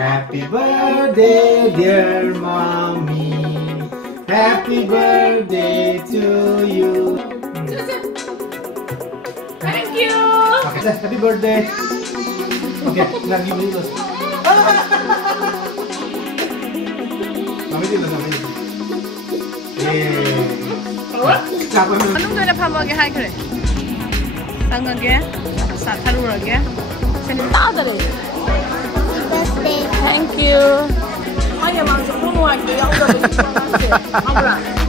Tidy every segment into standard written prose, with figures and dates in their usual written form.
Happy birthday, dear mommy. Happy birthday to you. Thank you. Okay, happy birthday. Okay, now give me this. Mami din, mami din. Anong doon na pamagay hay kare? Tangagay, sa taruragay. Sentada rin. Thank you. Ay, yaman sa kumuha kayo ako gabi.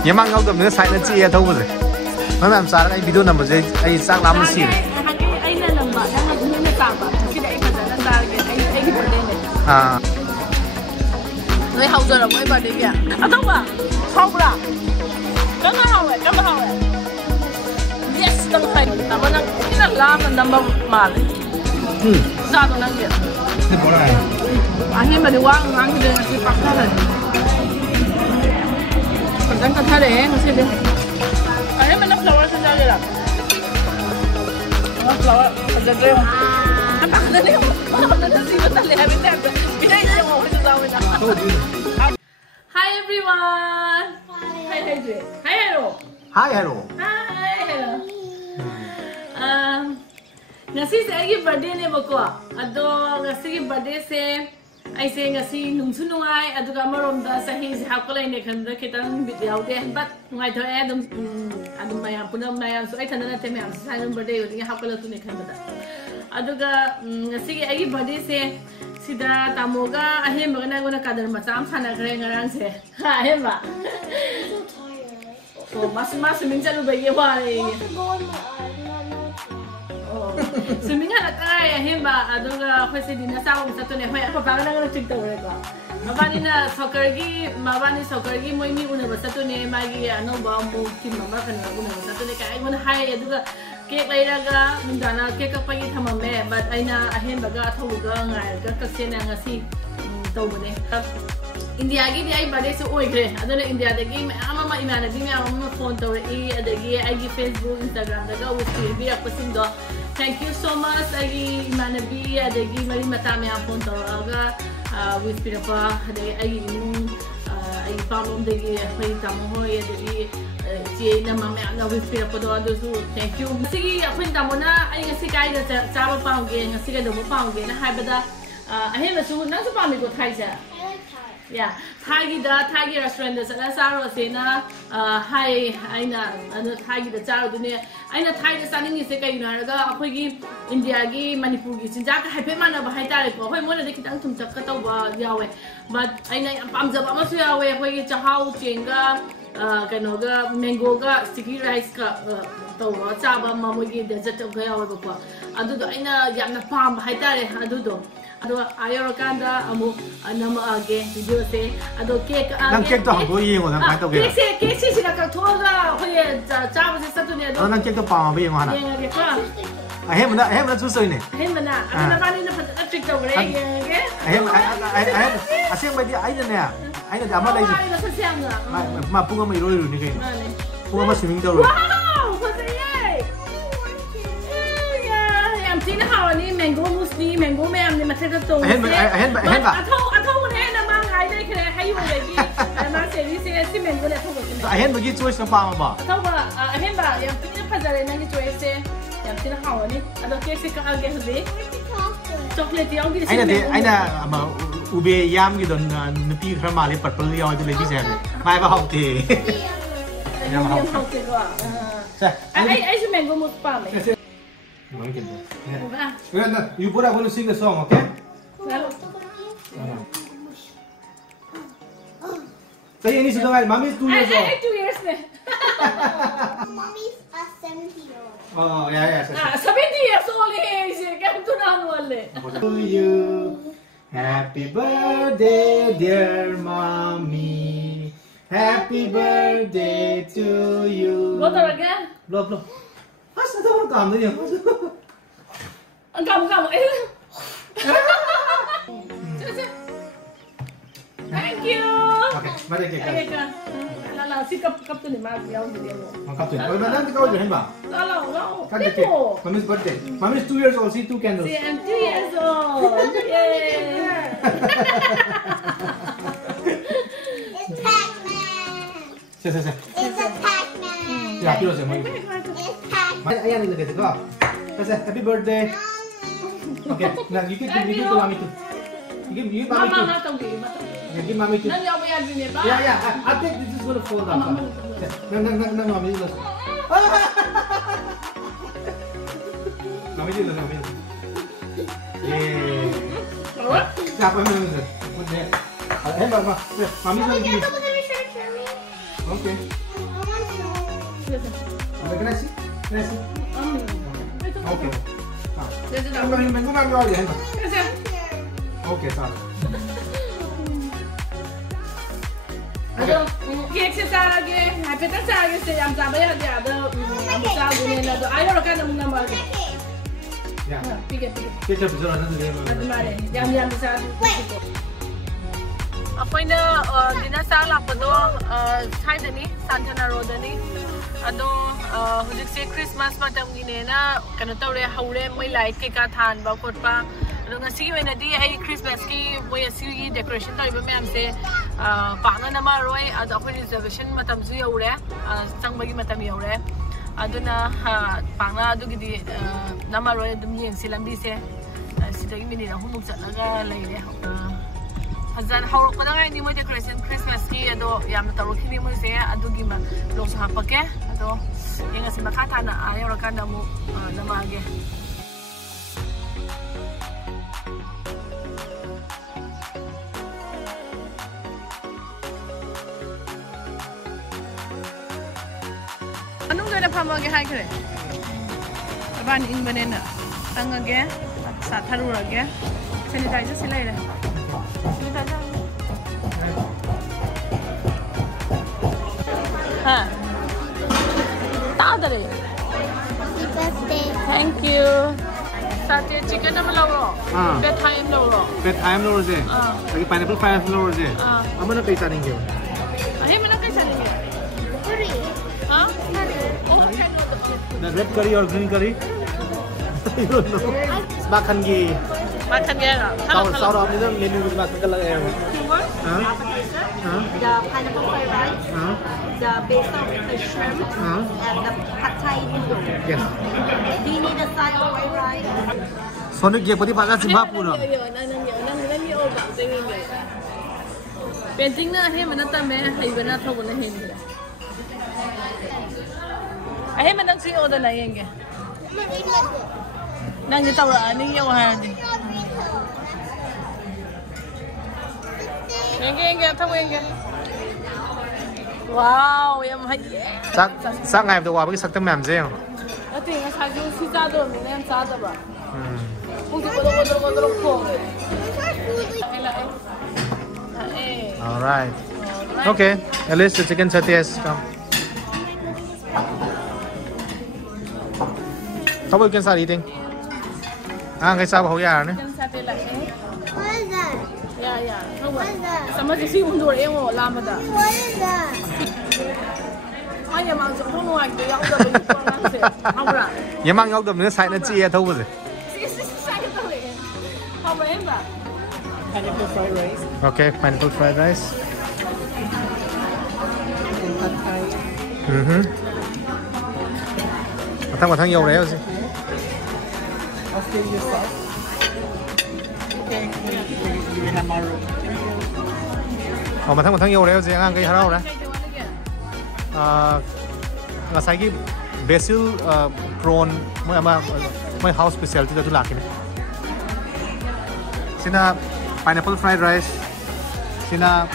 Yaman ako gabi na side na siya tahu mo. Mami, sa akin ay video number ay isang naman siya. Ay na number, hindi na tama. Sila ay padala sa akin ay birthday niya. Nói hậu giờ là mỗi bà đi kìa. À không à? Không là. Cảm ơn hậu cảm ơn hậu yes, đang thấy. Cảm ơn anh. Cái là làm mình đâm vào mà đấy. Ra tụi anh kìa. Anh em mà đi qua ngang cái đường này bắt ra rồi. Còn đang cần thay để anh xem đi. Anh em mình nắp flower sao ra đây là? Nắp flower, còn ra đây. Anh bắt ra đây không? Bắt ra đây gì mà ta lại bên đây. Bên đây là một cái sao vậy nào? Hi everyone. Hi Jay. Hi hello. Hi hello. Hi hello. Ngasi sa agi birthday ni bako. Ado ngasi birthday se ai se ngasi nungsu nungai ado ka marom da sa hi hakolai ne khanda kitang video de but ngai tho adum adum maya punam maya so ai thana te me am sa birthday odi hakola tu ne khanda ado ga ngasi agi birthday se sida tamoga ahem bagana gona kadar macam sana kare ngarang se ahem ba oh mas min chalu ba ye wa re oh swimming hala kai ahem ba adoga khoi se dina sa ko satone hoi apa pa na chik to re ko mabani soccer gi moi mi una ba satone magi ano ba mo tim mama kan una ba satone kai gona hai adoga cake lairaga mundana cake ka pagi thamame but aina ahem baga athuga ngai ga kasena ngasi tawbane India gi di ai birthday so oigre adona India dagi ama imana bi me ama phone tawri adagi ai gi Facebook Instagram daga wish bi akpasingo thank you so much ai imana bi adagi mari mata me phone tawaga wish bi pa adagi ai ai pamom dagi hoi tamo hoi adagi chị nằm mà mẹ nào wish pira podo ado su thank you sigi apun tamona ai ngasi kai da cha ba paung ge ngasi ga do ba paung ge na hai bada ahe la su na su pa mi ko thai cha yeah thai gi restaurant da sa ro se na hai aina ano thai gi da cha ro ne aina thai da saning ni se kai na ga akhoi gi India gi Manipur gi sinja ka hai pe mana ba hai ta re ko hoi mo na de kitang thum chak ka taw ba yawe but aina pam jab ama su yawe akhoi gi chahau chenga kanoga mango ga sticky rice ka tawa chaba mamogi desert ga yawa ko adu do aina yamna pam haitare adu do ado ayoro kanda amu anama age video se ado cake age nang cake to hang go yeng wa nang to ge cake si ka thoga hoye chaba se satu ne ado nang cake to pam ba yeng wa na yeng ge ka ahem na chu soi ne ahem na ana ba ni na phat trick to re ge ahem aseng ba di ai ne ai na ama dai ai na sa siang na ma punga mai roi ru ni kai punga ma swimming to ro wow what the yay yeah am tin ha ni mango musli mango me am ni ma theta to ahem ba athau ne na ma ngai dai kre hai yu le gi ma se ni se si mango le thau ko ahem ba gi choice na pa ma ba athau ba ahem ba yam tin phajare na ni choice se yam tin ha ni ado cake se ka age hde chocolate yaw gi aina ama ube yam gi don nupi khara ma le purple yaw ju le bi se mai ba hong ti yam hong ti ko ai se mango mus pa me you put up going to sing the song, okay? Say any song, mommy is 2 years old. 2 years. Mommy's a 70-year-old. Oh, yeah. 70 years old. To you, happy birthday, dear mommy. Happy birthday to you. Blow again. Blow. Asa daw kam niya. Ang kam. Thank you. Okay, mari kita. Lala, si kap tu ni mag yaw dia mo. Ang kap tu. Oy, manan ti ka ulit ba? Lala. Kan deke. Mommy's birthday. Mommy is 2 years old. See 2 candles. See, I'm 2 years old. Yay. It's Pac-Man. Yeah, pillows mo. It's Pac-Man. Ayan, ilagay ito. Kasi happy birthday. Okay, now you give to mommy too. You give mommy too. Yeah, give mommy too. Yeah. I think this is gonna fall down. No, mommy. Mommy dulu. Yeah. Siapa yang menang? Mama. Mommy lagi. Okay. Can I see? Okay. Okay, sorry. Aduh, cake sesarage, happy sesarage sih yang sabaya dia ada sagu ni ada. Ayo rekan kamu nama lagi. Ya. Pikir. Kita bisa nanti dia. Ada mana? Yang bisa. Ako'y na dinasala ko do side ni Santana Road ni. Ado hujik se Christmas matam gine na kano tawre haure moi light ke ka than ba kot pa. Ado ngasi wena di ay Christmas ki moi asi decoration tawi ba ma'am se pa na na maroi ado ako'y reservation matam zu yaure sang bagi matam yaure. Ado na pa na ado gidi na maroi dum yen silang di se sidagi minira humuk satlaga laire. Hazan hawrok pa na nga hindi mo decoration Christmas tree ado yam na tawag hindi mo siya ado gima lo sa hapake ado yung nga si makata na ayaw rakan na mo namage. Anong gana pa mga hay kare? Aban in banana tangage sa tarurage sanitizer sila ila. हाँ तादरे thank you साथे chicken नमक लाओ bed time लाओ जे लगी pineapple fries लाओ जे अमना कैसा नहीं है अरे मना कैसा नहीं है करी हां the red curry or green curry I don't know makan gi saur of this menu with makan kala the pineapple fried rice, the basil with the shrimp, and the pad thai noodle. Yes. Do you need a side of white rice? Sonic ye pati paga simha pura. Painting na he manata me hay bana thogo na hen. Ay manang si oda na yenge. Nang ni tawra ani yo ha ni.Enge thongenge. Wow, em hay. Sak ngai to wa ba sak tam mam je. Ati nga sa ju si sa do mi nem sa da ba. Ung ko ko. All right. Okay. At least the chicken satay has come. How about you can start eating? Cái sao hậu già nữa? Yeah. Sama si undur em mo lama da. Ai ya mang không ngoài cái áo da bị quăng ngang xe. Không ra. Ya mang áo da nữa sai nó chia thâu rồi. Sai cái đâu vậy? Không phải em ba. Pineapple fried rice. Okay, pineapple fried rice. Pad thai. Một thằng dầu đấy rồi. Australia sauce. Okay, you will have more room. Một thằng dầu đấy rồi, ăn cái hao đấy. Nggak saya ki basil prawn my house specialty itu laki nih. Sina pineapple fried rice, sina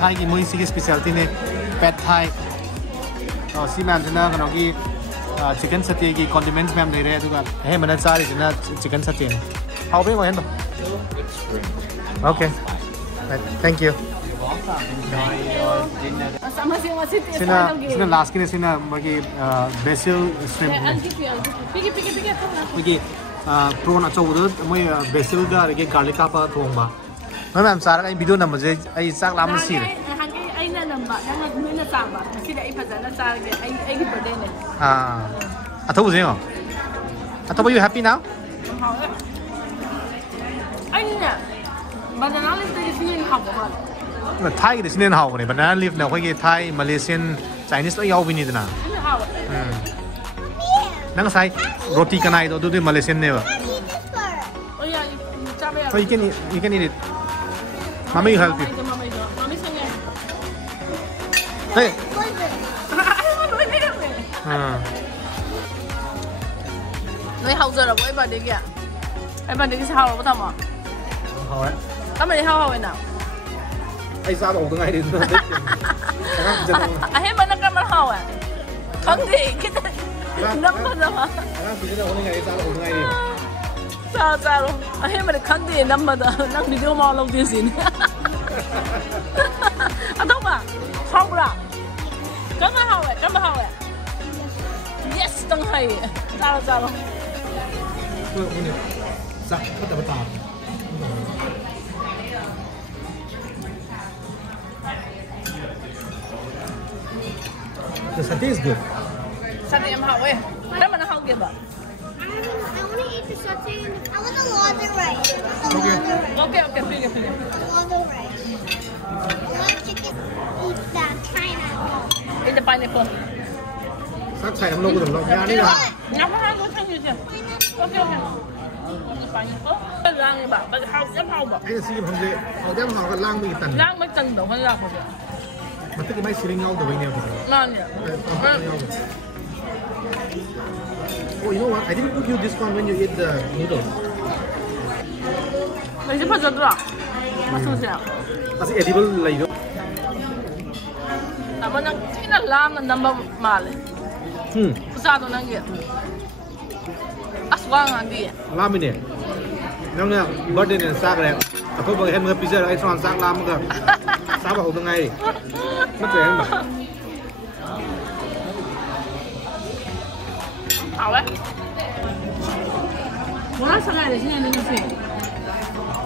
Thai ki moi sigi specialty nih pad Thai. Si ma'am sina kalau ki chicken satay ki condiments ma'am deh reh tu kan. Mana cari sina chicken satay nih. How big one? Okay, thank you. Sina last kini sina bagi basil shrimp. Bagi prawn aja udah, moi basil ga lagi garlic apa tuang ba. Memang sekarang ini video nama je, ini sak lama sih. Ini nama, jangan guna sama. Kita ini pasal sekarang ini birthday ni. Atau bukan ya? Atau you happy now? Ini na. banana leaf 的是那个好吗？ Thai 嘅先好嘅，banana leaf 呢，佢嘅 Thai Malaysian Chinese 都有邊啲嗱。真係好。那個曬 roti canai 都對 Malaysian 呢喎。哎呀，你揸咩啊？ So you can eat it. Mommy will help you. Mommy 送嘅。對。你後座啦，我一百幾嘅，一百幾炒我得嘛？好嘅。咁咪你好好嘅嗱。哎，沙老都嗌你。阿希文那咁樣好啊？肯定，kita number dah. Sekarang video dah orang ayah salah orang ayah. Salah. Akhir mereka kantin number dah. Nang video mau long di sini. Atau apa? Hao lah. Kamu hao eh? Kamu hao eh? Yes, tengah hai. Salah. Ini. Sak, betul. The satay is good. Satay yang hao eh. Mana hao dia ba? I want to eat the satay. I want the laundry rice. Okay, pilih. Laundry rice. I want chicken. Eat that China. In the pineapple. Sắc xài làm lâu rồi, lâu nha đi nào. Nhắm hai đứa chân như thế. Okay. Pineapple. Cái lang này bảo, cái hao bảo. Anh xin không dễ. Họ đem họ cái lang bị tần. Lang mới tần đầu hơn là một. Mà tức cái máy xí nhau từ bên nhau. Lang nhỉ. Oh, you know what? I didn't put you this one when you eat the noodles. Mày sẽ phát ra được. Mà sao vậy? Kasi edible là gì đó. Tapi nang tina lang ang number male. Usado nang yan. Aswang ang di. Lam ini. Nang na birthday ni sak rồi. Aku bagi hand mga pizza ay son sak lam ka. Saba ho ngay. Mất rồi em bảo. Hảo đấy. Muốn ăn sang này để xin anh đi xin.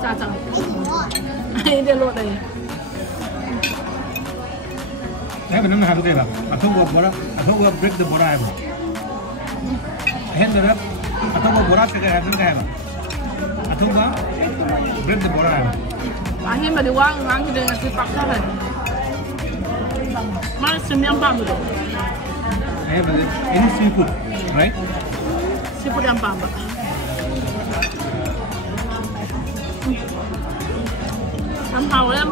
Dạ chẳng. Ai đi lột đây. Đấy mình nói hạt cái là, không có bora, không có break the bora em. Hiện giờ không có bora sẽ cái hạt cái em. Không có break the bora em. Akhirnya pada wang kita ngasih paksa kan. Mana sembilan pam tu. Ini seafood, right? Seafood yang pam. Em hào đấy.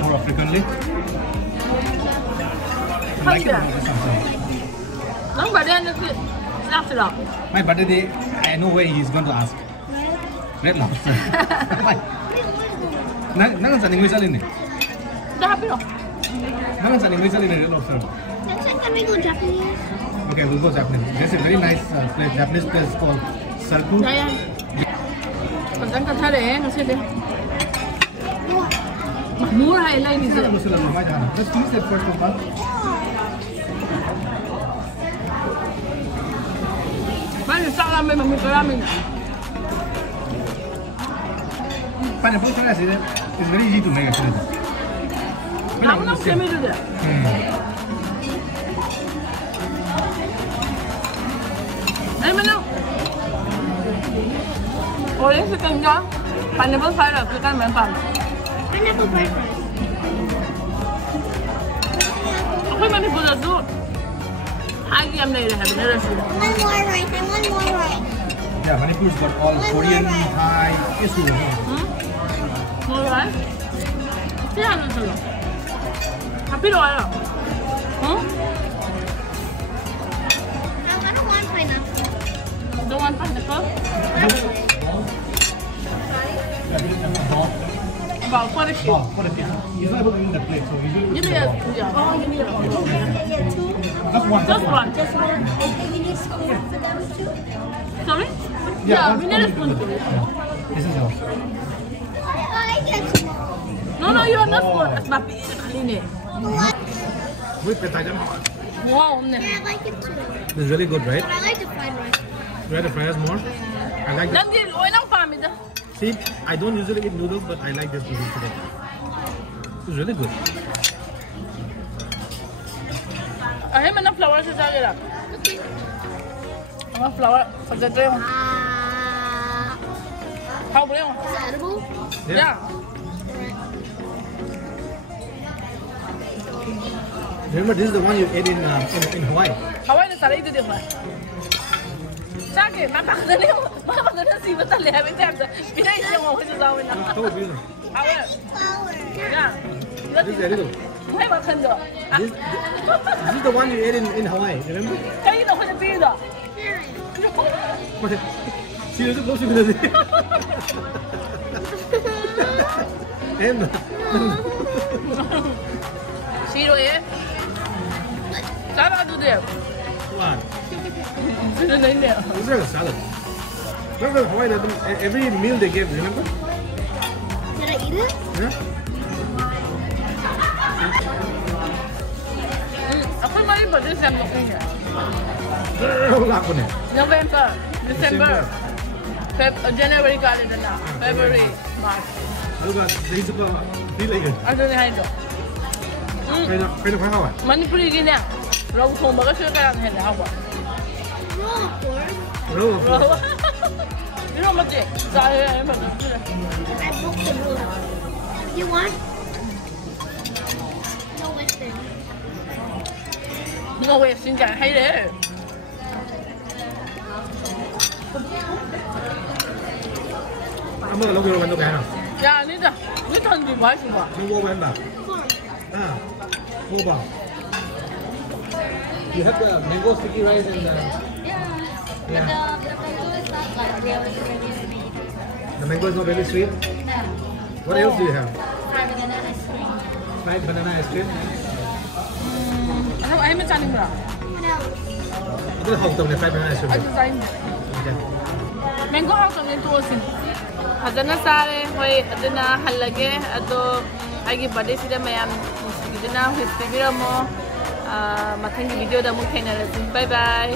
More Africanly. Không được. Nóng bà đen được lobster đâu? My birthday, I know where he's going to ask. Red lobster. Nangan sa English alin eh? Dah habis loh. Nangan sa English alin red lobster. Next time can we go Japanese? Okay, we'll go Japanese. There's a very nice place, Japanese place called Sarku. Ya. Còn cái thay để nó sẽ đi. Murah hay lain ni je. Let's finish that first of all. Mana sak ramen mami ramen. Pineapple fries is very easy to make actually. Kamu nak semi dulu. Mana? Orang sekarang pineapple fries lah, bukan mempan. Pineapple fried rice. Aku mana boleh tu. Lagi am naik dah, benar sih. I want more rice. Yeah, Manipur's got all Korean, Thai, issue. Mau kan? Siapa nak tu? Tapi doa lah. I don't want pineapple. Don't want pineapple? About for the kid. Oh, for the kids. He's not able to eat the plate, so usually You need yeah. Oh, you need just one. Just one. You need spoon for them too? Sorry? Yeah, Yeah, one we need a spoon. spoon. This is yours. I get small. No, you are not spoon. Sebab kali ni. Wait, petai jam. Wow, ni. Yeah, I like it too. This is really good, right? But I like the fried rice. You like the fries more? I like Dan this. dia oil lang pam ito. See, I don't usually eat noodles, but I like this noodles today. It's really good. Ay, mana flour sa sali lang. Mga flower. Pagdato yung. How ba yung? Is it edible? Yeah. Remember, this is the one you ate in Hawaii. Hawaii na sarili din ba? Sa akin, mapakadali si Batali. Habi tayo sa pinay siya mo sa amin na. How do you know? Hawaii. Yeah. This is edible. May makando. This is the one you ate in Hawaii. Remember? Kayo na ko na pila. Seriously, close to me. And Zero eh? Sana do there. what? Sino na hindi? This is like a salad. Remember Hawaii? Every meal they gave. Remember? Did I eat it? Yeah. Ako mali ba December ko niya? Wala ko na. November, December, January calendar na, February, March. Ano ba? Sa isa pa, pila yun. Ano na ito? Kaya na pangawa. Manipur yun na. Raw kung baga siya kaya na hila hawa. Roll, of course. Roll of Raw. You know what? Sorry, I'm not sure. I booked the roll. You want? No western. No way, 先講係咧。Ang mga logo naman ito kaya na.呀，你同住買什麼？ May wawan ba? Boba. You have the mango sticky rice and the... Yeah. But the mango is not like really sweet. The mango is not very sweet? No. What else do you have? Fried banana ice cream. Fried banana ice cream? Ano ay may saling mo? No. Ito na hotdog na fried banana ice cream. Ay design. Okay. Mango house ang ito sin. Adana sare hoy adana halage ado agi bade sida mayam sidina history mo matang video da mo kena bye bye.